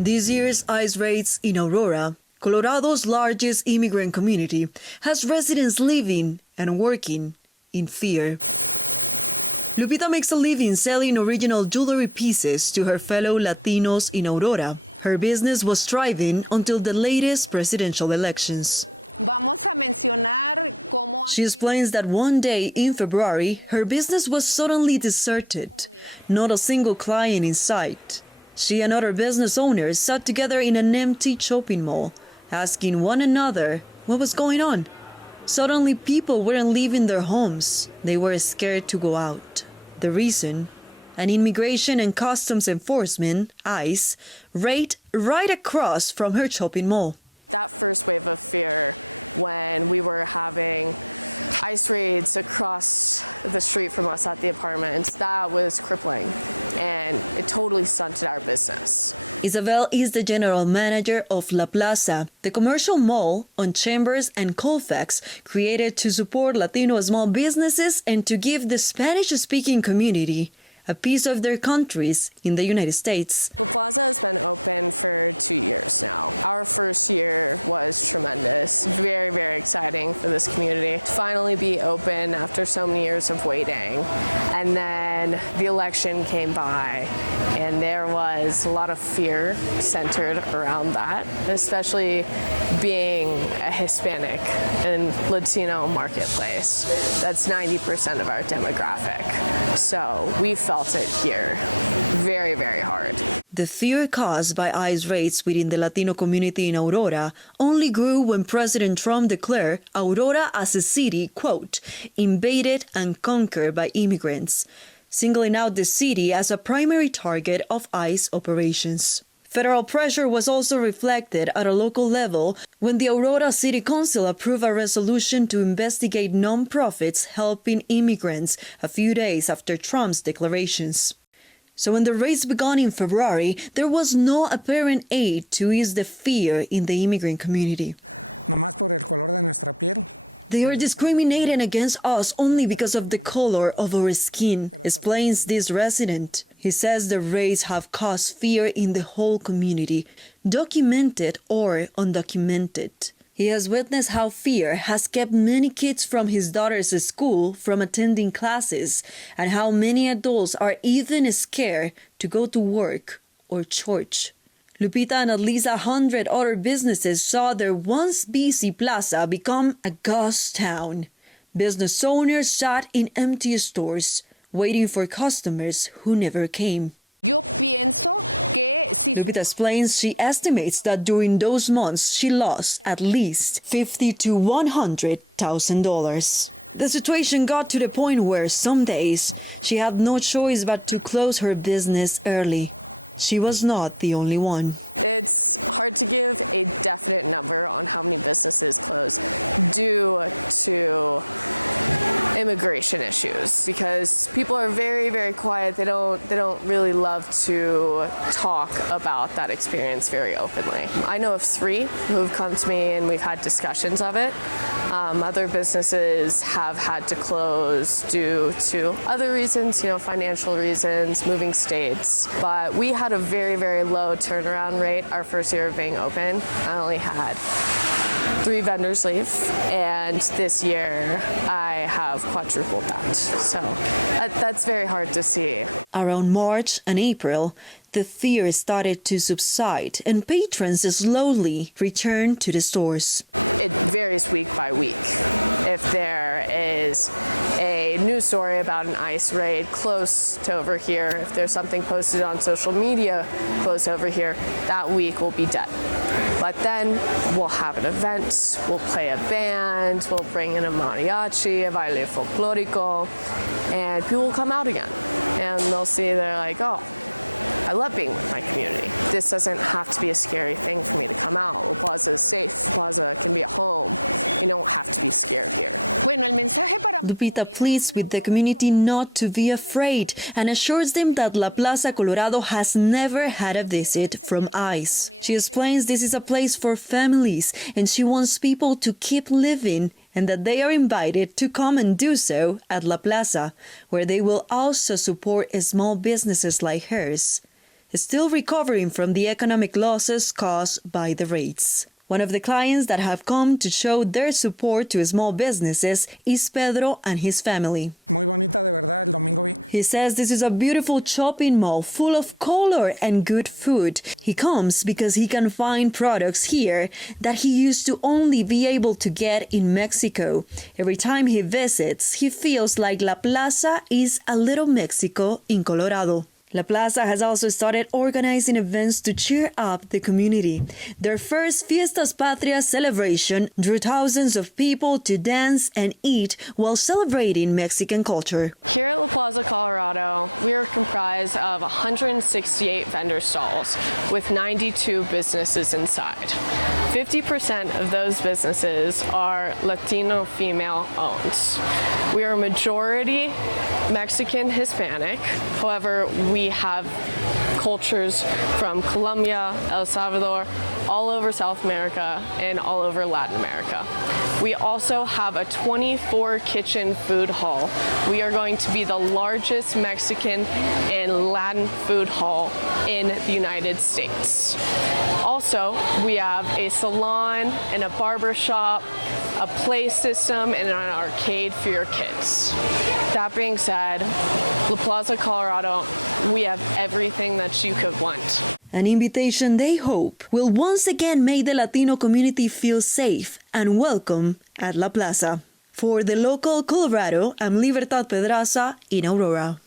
This year's ICE raids in Aurora, Colorado's largest immigrant community, has residents living and working in fear. Lupita makes a living selling original jewelry pieces to her fellow Latinos in Aurora. Her business was thriving until the latest presidential elections. She explains that one day in February, her business was suddenly deserted. Not a single client in sight. She and other business owners sat together in an empty shopping mall, asking one another what was going on. Suddenly, people weren't leaving their homes. They were scared to go out. The reason? An Immigration and Customs Enforcement, ICE, raid right across from her shopping mall. That first wave of fear when we were having ICE raids across the street from us at the apartments, that was crippling, and it totally stunted our business. Isabel is the general manager of La Plaza, the commercial mall on Chambers and Colfax, created to support Latino small businesses and to give the Spanish-speaking community a piece of their countries in the United States. The Plaza has been open for 2 years now. Our first year was tremendous. Very, very exciting for this community to finally be open after so many years of waiting. And then the election came by, and there was a lot of fear centered around that, especially being a Hispanic and Latino marketplace. That's 90% of our demographic. So we felt it here very, very hard. The fear caused by ICE raids within the Latino community in Aurora only grew when President Trump declared Aurora as a city, quote, invaded and conquered by immigrants, singling out the city as a primary target of ICE operations. Federal pressure was also reflected at a local level when the Aurora City Council approved a resolution to investigate nonprofits helping immigrants a few days after Trump's declarations. So when the raids began in February, there was no apparent aid to ease the fear in the immigrant community. Nomás por el color de nuestra piel. They are discriminating against us only because of the color of our skin, explains this resident. He says the raids have caused fear in the whole community, documented or undocumented. He has witnessed how fear has kept many kids from his daughter's school from attending classes, and how many adults are even scared to go to work or church. Lupita and at least 100 other businesses saw their once busy plaza become a ghost town. Business owners sat in empty stores, waiting for customers who never came. Lupita explains she estimates that during those months she lost at least $50,000 to $100,000. The situation got to the point where some days she had no choice but to close her business early. She was not the only one. It's hard to give a definite number on how many businesses close due to immigration issues, because people are very, very quiet. They don't really love to talk about that experience very openly. I know of 3 who've come to me and we've had discussions of it. Other businesses have had to close due to other reasons, financial reasons, moving states. But we had a very, very low turnaround rate our first year of being open. I only had 3 vendors leave, and this year I have quadrupled that. So that's very hard to see. Around March and April, the fear started to subside and patrons slowly returned to the stores. It varies week by week. If there is a news story about an ICE raid close to over here, if there's something posted on social media close over here, that week will be dead. But then we'll have an event, we'll play a band, we'll bring in a mariachi, a baile folklorico, and people will come out again. And they'll see, they're like, oh, I love being with my community. This doesn't have to be a scary thing for me to come out. La Plaza is safe. Plaza can be a home. You don't have to be scared here. Lupita pleads with the community not to be afraid and assures them that La Plaza Colorado has never had a visit from ICE. She explains this is a place for families and she wants people to keep living and that they are invited to come and do so at La Plaza, where they will also support small businesses like hers. still recovering from the economic losses caused by the raids. One of the clients that have come to show their support to small businesses is Pedro and his family. Muy bonita, de verdad, el domingo vi. He says this is a beautiful shopping mall full of color and good food. He comes because he can find products here that he used to only be able to get in Mexico. Every time he visits, he feels like La Plaza is a little Mexico in Colorado. La Plaza has also started organizing events to cheer up the community. Their first Fiestas Patrias celebration drew thousands of people to dance and eat while celebrating Mexican culture. Here at La Plaza, Colorado, we are comprised of 168 vendor stalls with 92 businesses inside. 50% of those businesses are Latino female owned. We are majority Mexican Hispanic. However, we have cultures from Colombia, El Salvador, all over South America, and all over Latin America. We also have a 24-kitchen food hall. We are going to be the largest Mexican and Latin food hall in the United States. Also, we have a salon and a barber shop, a play system, and an arcade for your kids. That being said, La Plaza, Colorado, we have everything that you could want. An invitation they hope will once again make the Latino community feel safe and welcome at La Plaza. For the local Colorado, I'm Libertad Pedraza in Aurora.